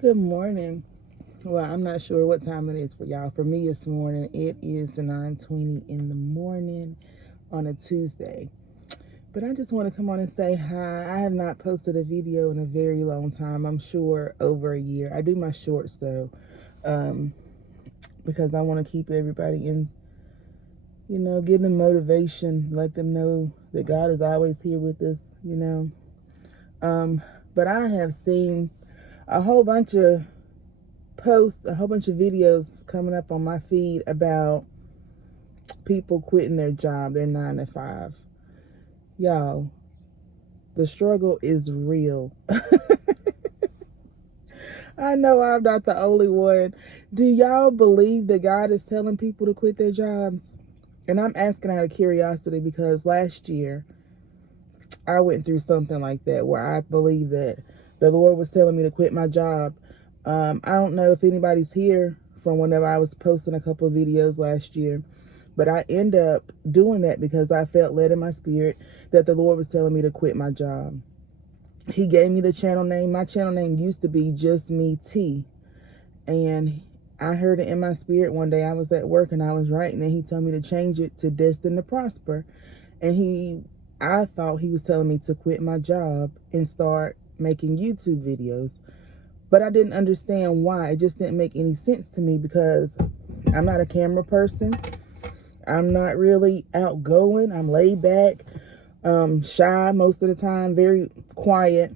Good morning. Well, I'm not sure what time it is for y'all. For me, it's morning. It is 9:20 in the morning on a Tuesday. But I just want to come on and say hi. I have not posted a video in a very long time. I'm sure over a year. I do my shorts though, because I want to keep everybody in, give them motivation, let them know that God is always here with us. But I have seen a whole bunch of posts, a whole bunch of videos coming up on my feed about people quitting their job, their 9 to 5. Y'all, the struggle is real. I know I'm not the only one. Do y'all believe that God is telling people to quit their jobs? And I'm asking out of curiosity because last year I went through something like that where I believe that the Lord was telling me to quit my job. I don't know if anybody's here from whenever I was posting a couple of videos last year, but I end up doing that because I felt led in my spirit that the Lord was telling me to quit my job. He gave me the channel name. My channel name used to be Just Me T. And I heard it in my spirit one day. I was at work and I was writing, and he told me to change it to Destined to Prosper. And I thought he was telling me to quit my job and start making YouTube videos. But I didn't understand why. It just didn't make any sense to me because I'm not a camera person. I'm not really outgoing. I'm laid back, shy most of the time, very quiet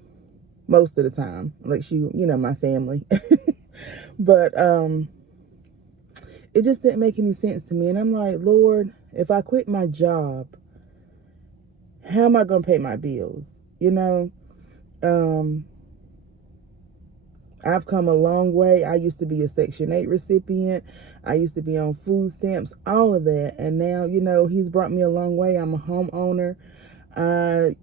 most of the time. Like my family. But it just didn't make any sense to me. And I'm like, Lord, if I quit my job, how am I going to pay my bills? I've come a long way. I used to be a Section 8 recipient. I used to be on food stamps, all of that. And now, he's brought me a long way. I'm a homeowner. Of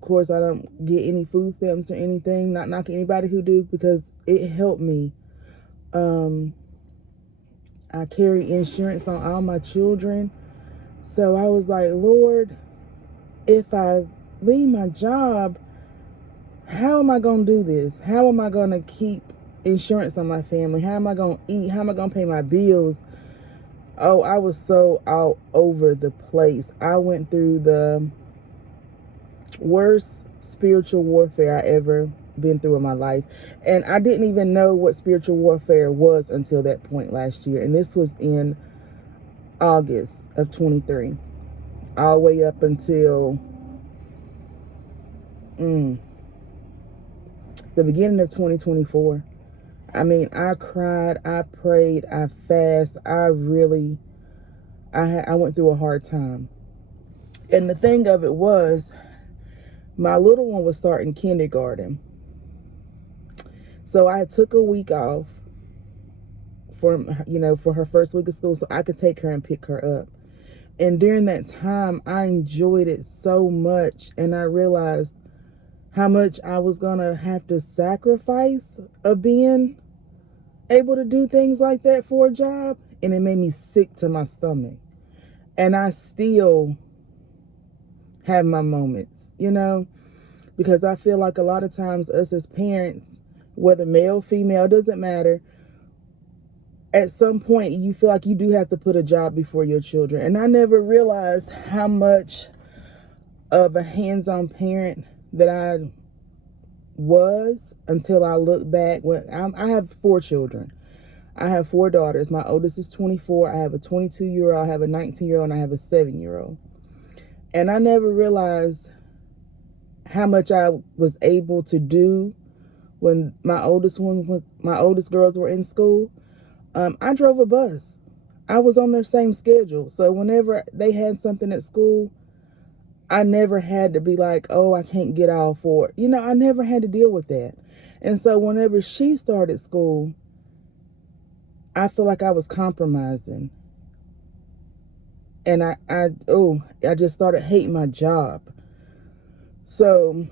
course, I don't get any food stamps or anything. Not knocking anybody who do, because it helped me. I carry insurance on all my children. So I was like, Lord, if I leave my job, how am I going to do this? How am I going to keep insurance on my family? How am I going to eat? How am I going to pay my bills? Oh, I was so all over the place. I went through the worst spiritual warfare I ever been through in my life. And I didn't even know what spiritual warfare was until that point last year. And this was in August of 23, all the way up until the beginning of 2024. I mean, I cried, I prayed, I fasted. I went through a hard time. And the thing of it was, my little one was starting kindergarten. So I took a week off for her first week of school so I could take her and pick her up. And during that time, I enjoyed it so much. And I realized how much I was going to have to sacrifice of being able to do things like that for a job. And it made me sick to my stomach. And I still have my moments, because I feel like a lot of times us as parents, whether male, female, doesn't matter, at some point you feel like you do have to put a job before your children. And I never realized how much of a hands-on parent that I was until I look back. I have 4 children. I have 4 daughters. My oldest is 24. I have a 22-year-old, I have a 19-year-old, and I have a 7-year-old. And I never realized how much I was able to do when my oldest girls were in school. I drove a bus. I was on their same schedule. So whenever they had something at school, I never had to be like, oh, I can't get off, or, I never had to deal with that. And so whenever she started school, I feel like I was compromising. And I just started hating my job. So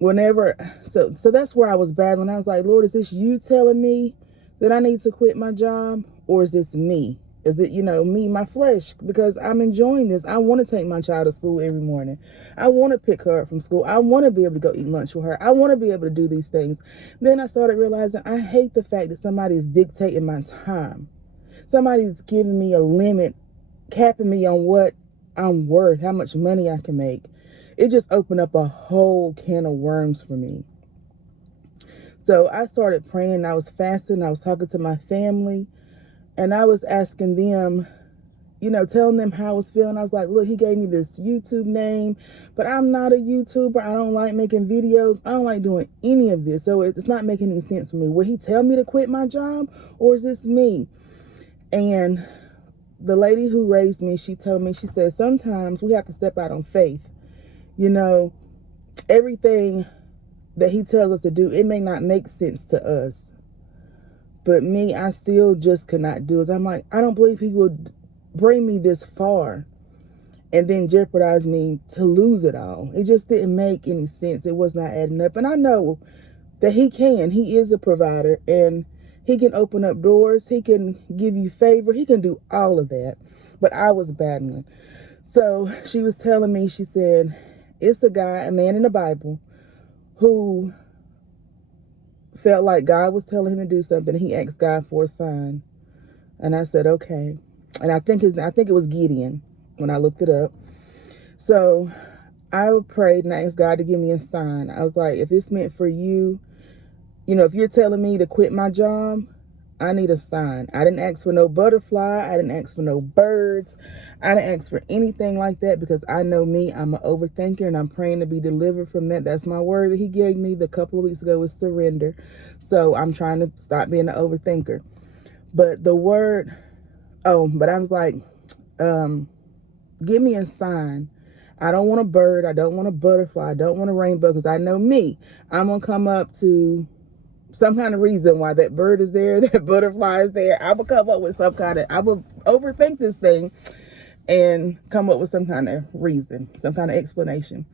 so that's where I was battling. I was like, Lord, is this you telling me that I need to quit my job, or is this me? Is it, me, my flesh? Because I'm enjoying this. I want to take my child to school every morning. I want to pick her up from school. I want to be able to go eat lunch with her. I want to be able to do these things. Then I started realizing I hate the fact that somebody is dictating my time. Somebody's giving me a limit, capping me on what I'm worth, how much money I can make. It just opened up a whole can of worms for me. So I started praying. I was fasting. I was talking to my family. And I was asking them, telling them how I was feeling. I was like, look, he gave me this YouTube name, but I'm not a YouTuber. I don't like making videos. I don't like doing any of this. So it's not making any sense for me. Will he tell me to quit my job, or is this me? And the lady who raised me, she told me, she said, sometimes we have to step out on faith. Everything that he tells us to do, it may not make sense to us. But me, I still just could not do it. I'm like, I don't believe he would bring me this far and then jeopardize me to lose it all. It just didn't make any sense. It was not adding up. And I know that he can. He is a provider, and he can open up doors. He can give you favor. He can do all of that. But I was battling. So she was telling me, she said, it's a man in the Bible, who felt like God was telling him to do something. He asked God for a sign. And I said, okay. And I think it was Gideon when I looked it up. So I prayed and I asked God to give me a sign. I was like, if it's meant for you, if you're telling me to quit my job, I need a sign. I didn't ask for no butterfly. I didn't ask for no birds. I didn't ask for anything like that, because I know me, I'm an overthinker, and I'm praying to be delivered from that. That's my word that he gave me a couple of weeks ago, is surrender. So I'm trying to stop being an overthinker. But the word, but I was like, give me a sign. I don't want a bird. I don't want a butterfly. I don't want a rainbow, because I know me, I'm going to come up to some kind of reason why that bird is there, that butterfly is there. I will come up with I will overthink this thing and come up with some kind of reason, some kind of explanation.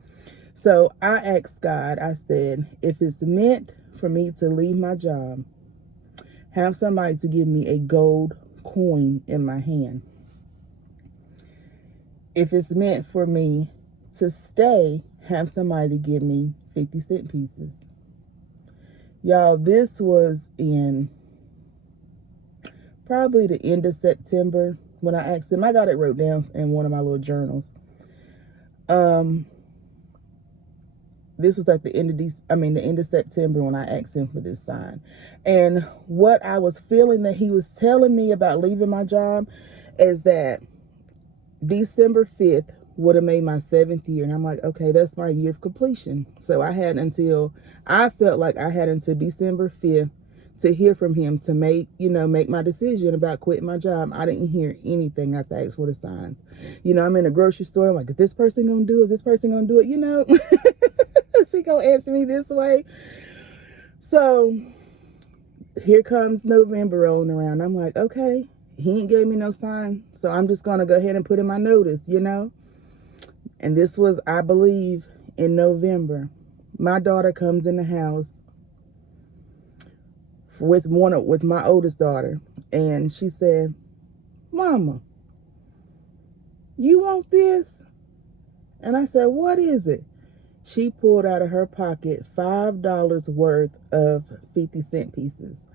So I asked God, I said, if it's meant for me to leave my job, have somebody to give me a gold coin in my hand. If it's meant for me to stay, have somebody give me 50-cent pieces. Y'all, this was in probably the end of September when I asked him. I got it wrote down in one of my little journals. This was like the end of September when I asked him for this sign. And what I was feeling that he was telling me about leaving my job is that December 5th would have made my 7th year. And I'm like, okay, that's my year of completion. So I felt like I had until December 5th to hear from him to make my decision about quitting my job. I didn't hear anything after I asked for the signs. I'm in a grocery store. I'm like, is this person going to do it? Is this person going to do it? Is he going to answer me this way? So here comes November rolling around. I'm like, okay, he ain't gave me no sign. So I'm just going to go ahead and put in my notice, And this was, I believe, in November. My daughter comes in the house with my oldest daughter, and she said, Mama, you want this? And I said, what is it? She pulled out of her pocket $5 worth of 50-cent pieces.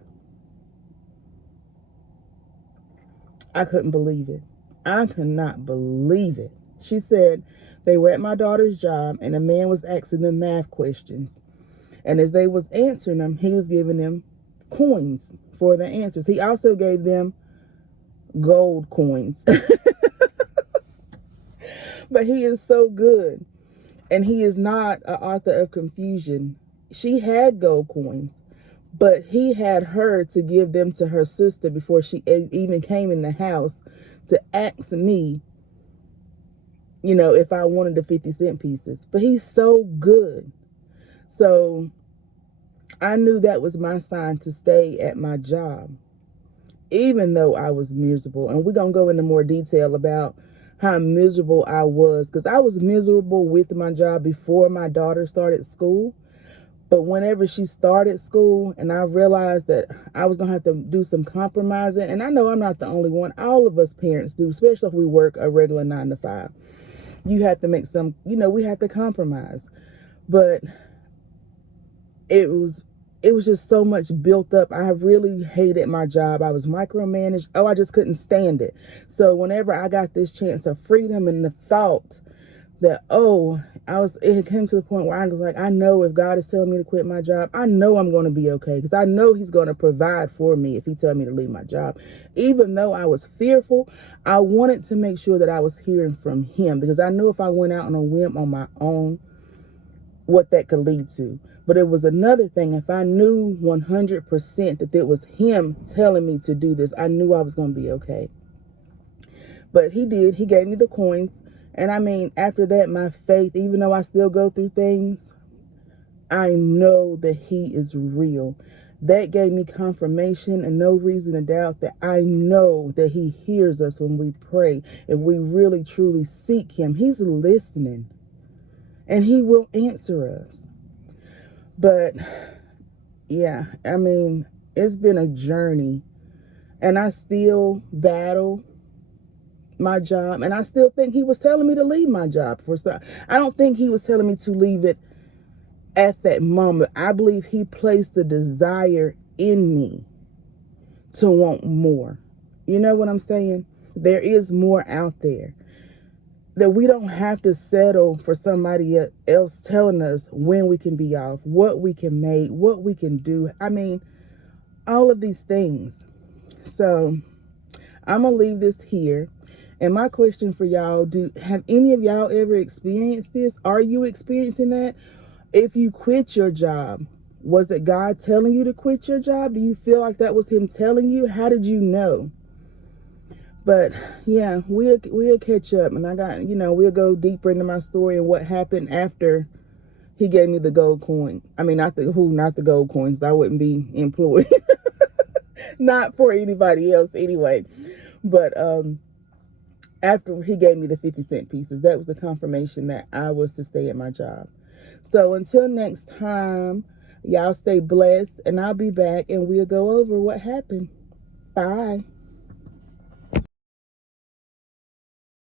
I couldn't believe it. I could not believe it. She said they were at my daughter's job, and a man was asking them math questions. And as they was answering them, he was giving them coins for the answers. He also gave them gold coins. But he is so good. And he is not an author of confusion. She had gold coins, but he had her to give them to her sister before she even came in the house to ask me, if I wanted the 50-cent pieces. But he's so good. So I knew that was my sign to stay at my job, even though I was miserable. And we're going to go into more detail about how miserable I was, because I was miserable with my job before my daughter started school. But whenever she started school and I realized that I was going to have to do some compromising, and I know I'm not the only one, all of us parents do, especially if we work a regular 9 to 5. You have to make some, we have to compromise. But it was just so much built up. I really hated my job. I was micromanaged. Oh, I just couldn't stand it. So whenever I got this chance of freedom and the thought that, it came to the point where I was like, I know if God is telling me to quit my job, I know I'm going to be okay, because I know he's going to provide for me if he tells me to leave my job. Even though I was fearful, I wanted to make sure that I was hearing from him, because I knew if I went out on a whim on my own, what that could lead to. But it was another thing, if I knew 100% that it was him telling me to do this, I knew I was going to be okay. But he did. He gave me the coins. And I mean, after that, my faith, even though I still go through things, I know that he is real. That gave me confirmation and no reason to doubt that I know that he hears us when we pray. If we really, truly seek him, he's listening and he will answer us. But yeah, I mean, it's been a journey, and I still battle my job, and I still think he was telling me to leave my job for some. I don't think he was telling me to leave it at that moment. I believe he placed the desire in me to want more. You know what I'm saying? There is more out there, that we don't have to settle for somebody else telling us when we can be off, what we can make, what we can do. I mean, all of these things. So I'm going to leave this here. And my question for y'all, have any of y'all ever experienced this? Are you experiencing that? If you quit your job, was it God telling you to quit your job? Do you feel like that was him telling you? How did you know? But yeah, we'll catch up, and we'll go deeper into my story and what happened after he gave me the gold coin. I mean, not the gold coins. I wouldn't be employed. Not for anybody else anyway. But after he gave me the 50-cent pieces, that was the confirmation that I was to stay at my job. So until next time, y'all stay blessed, and I'll be back and we'll go over what happened. Bye.